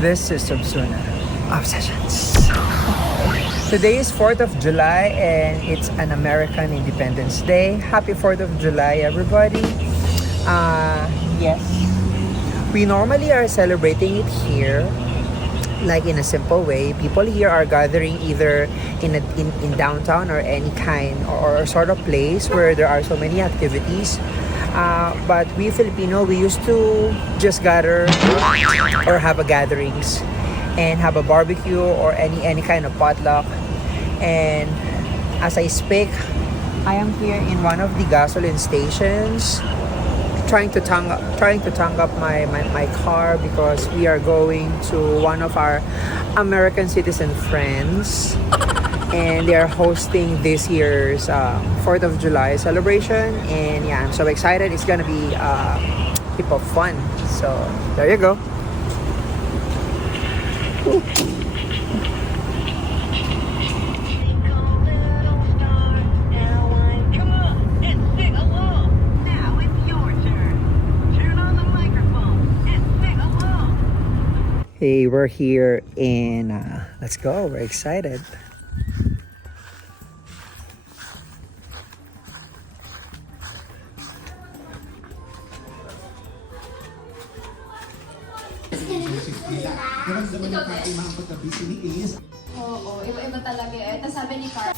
This is Subsuna Obsessions. Today is 4th of July and it's an American Independence Day. Happy 4th of July, everybody. Yes. We normally are celebrating it here, like in a simple way. People here are gathering either in downtown or any kind or sort of place where there are so many activities. But we Filipino, we used to just gather or have a gatherings and have a barbecue or any kind of potluck. And as I speak, I am here in one of the gasoline stations trying to tank up my car because we are going to one of our American citizen friends and they are hosting this year's 4th of July celebration. And yeah, I'm so excited. It's gonna be a heap of fun. So there you go. Hey, we're here and let's go. We're excited. Oo, iba-iba talaga eh. Tapos sabi ni Carl,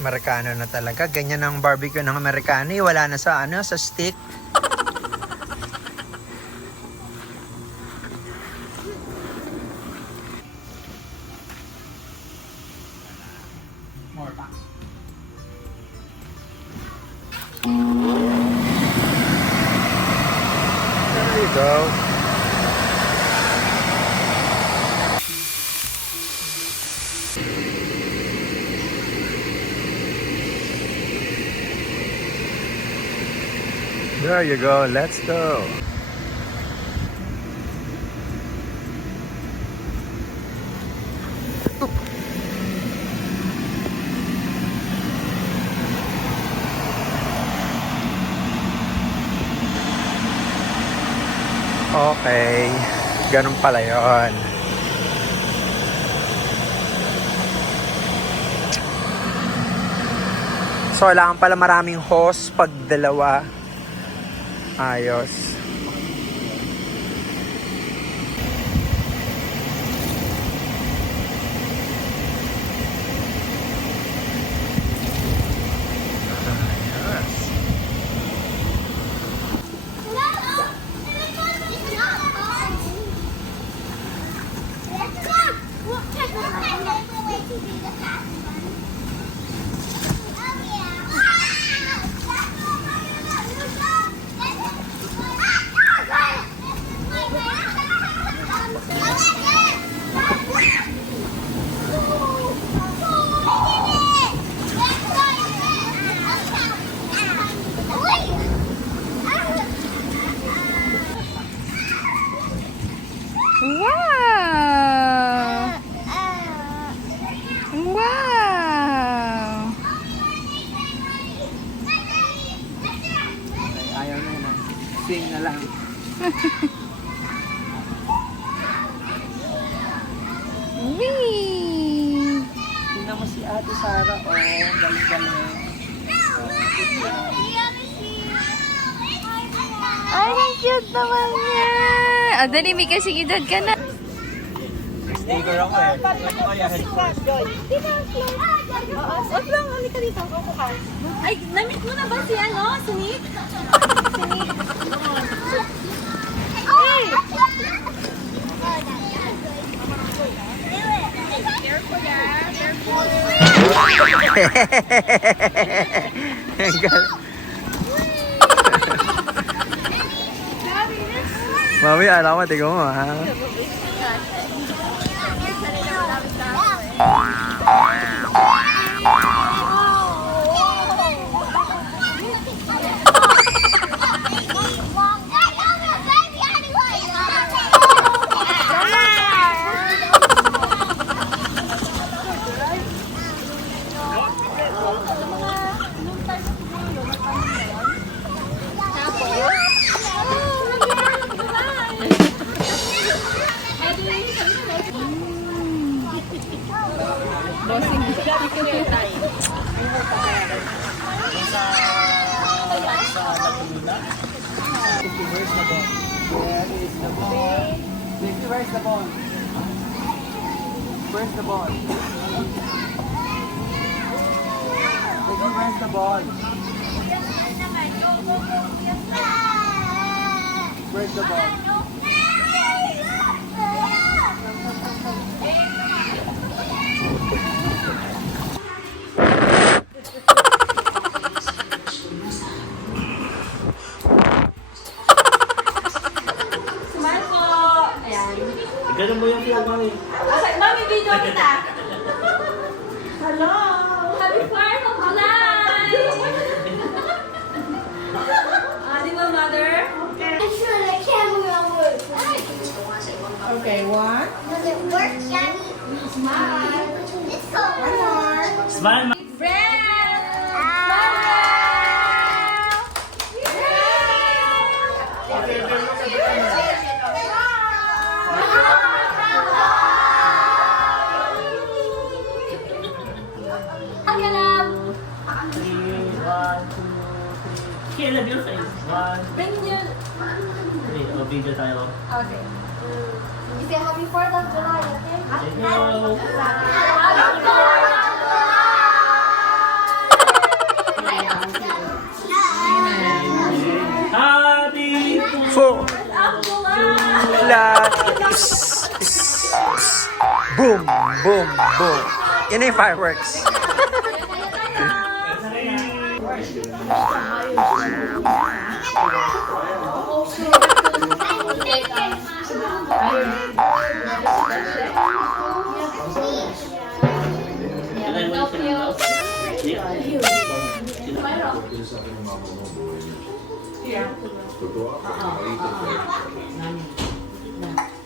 Amerikano na talaga. Ganyan ang barbecue ng Amerikano. Wala na sa sa stick. There you go. There you go. Let's go. Okay. Ganun pala yun. So, kailangan pala maraming hose pag dalawa. Ayos. wow! Wow! Ayaw na na. Sing na lang. Wee! Tingnan mo si Ate Sarah. Oh, galing-galing. Ay, ang cute naman niya! Ah, dali, may kasigidad ka na. Sticker ako eh. Wag lang, halika dito. Ay, namit mo na ba si Si Nick? Si Nick. Hey! Careful yan. Mami, alam mo, tingnan mo ha. Tapos, Where's the ball? Where is the ball? Safety, where's the ball? Where's the ball? Safety, where's the ball? Where's the ball? Smile po. Ayan. Ganun mo yung vlog, mami. Okay, mami, video kita. Hello. Happy 4th of July. Di ba, mother? Okay, one. Smile, ma. Red. Okay, love you face. 1, Bring yun. 3. O, video tayo. Okay. You say happy 4th of July, okay? Thank you. Happy 4th of Happy Four. July. Boom, boom, boom. Yan na yung fireworks.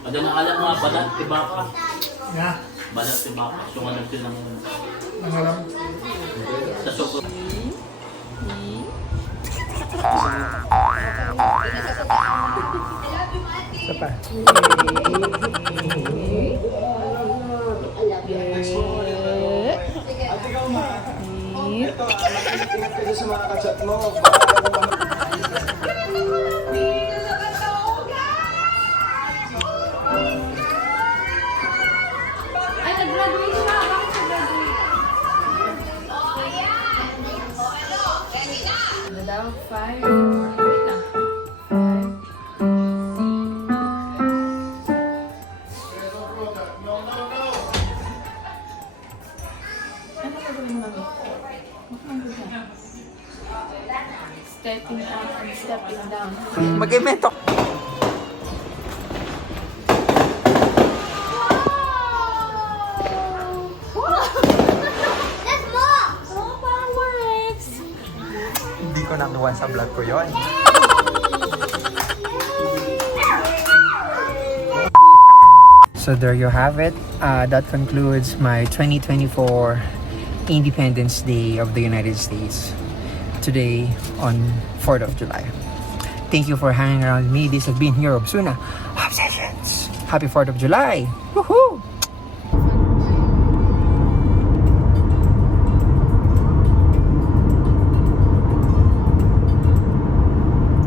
Ada na alam mga balat, tiba ka. Balat, tiba ka. Sumanag silang sa soko. Isa pa. Ito, ito sa mga kachat mo. Ay, nag-graduate siya. Bakit nag-graduate? Ano daw? 5. Wait lang. 5. Ano gagawin mo kami? Stepping up and stepping down. Mag-evento. Oh, fireworks! Hindi ko nakuha sa vlog ko yun. So there you have it. That concludes my 2024 Independence Day of the United States. Today on 4th of July. Thank you for hanging around with me. This has been Hero Obsuna Obsessions. Happy 4th of July! Woohoo!